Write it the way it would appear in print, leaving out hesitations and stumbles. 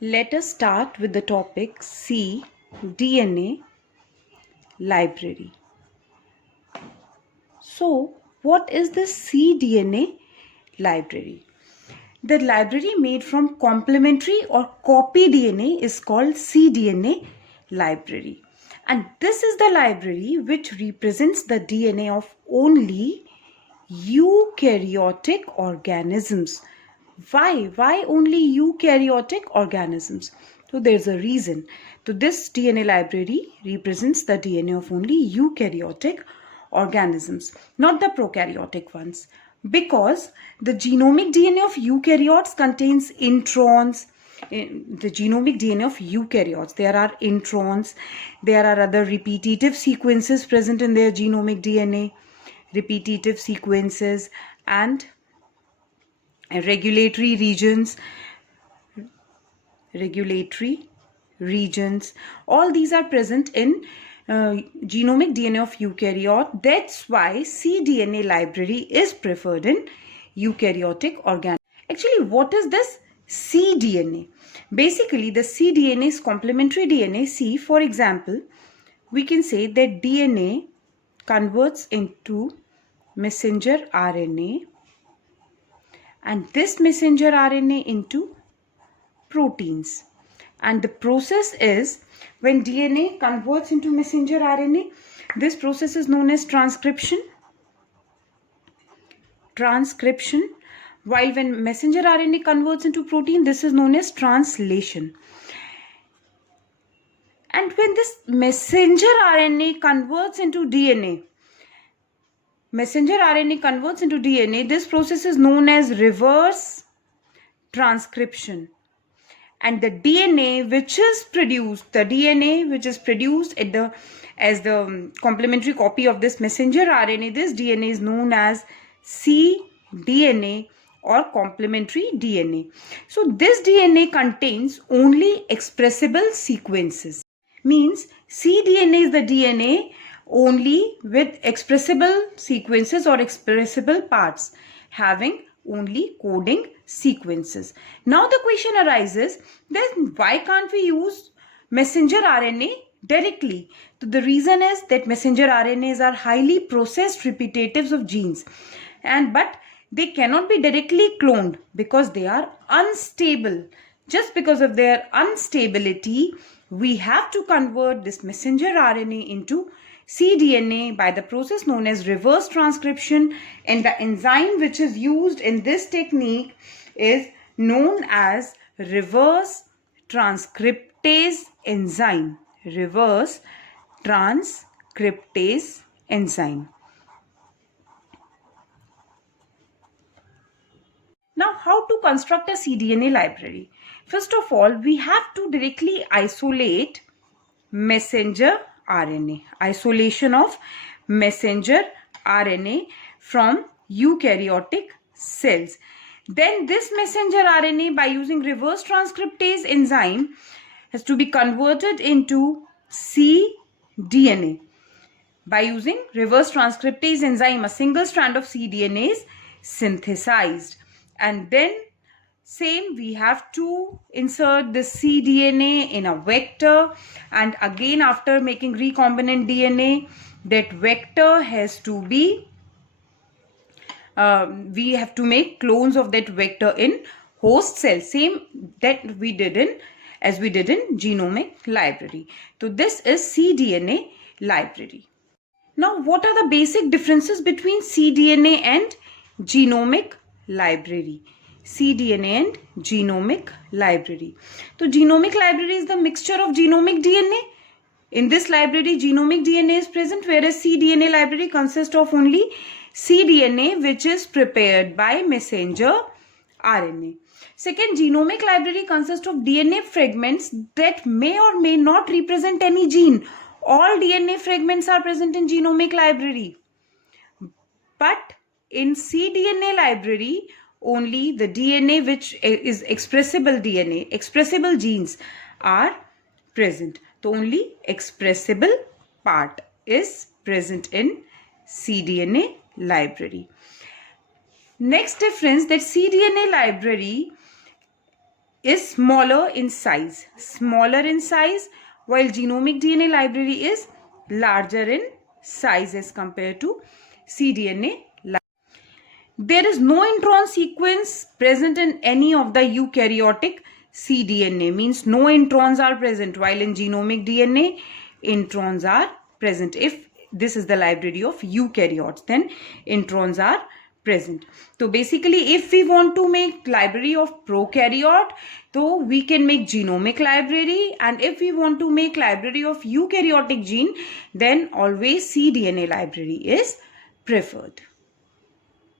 Let us start with the topic cDNA library. So, what is the cDNA library? The library made from complementary or copy DNA is called cDNA library. And this is the library which represents the DNA of only eukaryotic organisms. Why only eukaryotic organisms? So there's a reason. So this DNA library represents the DNA of only eukaryotic organisms, not the prokaryotic ones, because the genomic DNA of eukaryotes contains introns. In the genomic DNA of eukaryotes, there are introns, there are other repetitive sequences present in their genomic DNA, repetitive sequences, and regulatory regions. All these are present in genomic DNA of eukaryote. That's why cDNA library is preferred in eukaryotic organisms. Actually, what is this cDNA? Basically, the cDNA is complementary DNA. See, for example, we can say that DNA converts into messenger RNA, and this messenger RNA into proteins. And the process is, when DNA converts into messenger RNA, this process is known as transcription. While when messenger RNA converts into protein, this is known as translation. And when this messenger RNA converts into DNA, this process is known as reverse transcription. And the DNA which is produced, as the complementary copy of this messenger RNA, this DNA is known as cDNA or complementary DNA. So this DNA contains only expressible sequences. Means cDNA is the DNA only with expressible sequences or expressible parts, having only coding sequences. Now the question arises, then why can't we use messenger RNA directly? So the reason is that messenger RNAs are highly processed repetitives of genes, but they cannot be directly cloned because they are unstable. Just because of their instability, we have to convert this messenger RNA into cDNA by the process known as reverse transcription, and the enzyme which is used in this technique is known as reverse transcriptase enzyme. Reverse transcriptase enzyme. Now, how to construct a cDNA library? First of all, we have to directly isolate messenger RNA. Isolation of messenger RNA from eukaryotic cells. Then this messenger RNA, by using reverse transcriptase enzyme, has to be converted into cDNA. By using reverse transcriptase enzyme, a single strand of cDNA is synthesized. And then we have to insert the cDNA in a vector, and again after making recombinant DNA, that vector has to be we have to make clones of that vector in host cell, same that we did in genomic library. So this is cDNA library. Now, what are the basic differences between cDNA and genomic library? cDNA and genomic library. So genomic library is the mixture of genomic DNA. In this library, genomic DNA is present, whereas cDNA library consists of only cDNA which is prepared by messenger RNA. Second, genomic library consists of DNA fragments that may or may not represent any gene. All DNA fragments are present in genomic library. But in cDNA library, only the DNA which is expressible genes are present. So only expressible part is present in cDNA library. Next difference, that cDNA library is smaller in size, while genomic DNA library is larger in size as compared to cDNA. There is no intron sequence present in any of the eukaryotic cDNA, means no introns are present, while in genomic DNA, introns are present. If this is the library of eukaryotes, then introns are present. So basically, if we want to make library of prokaryote, so we can make genomic library, and if we want to make library of eukaryotic gene, then always cDNA library is preferred.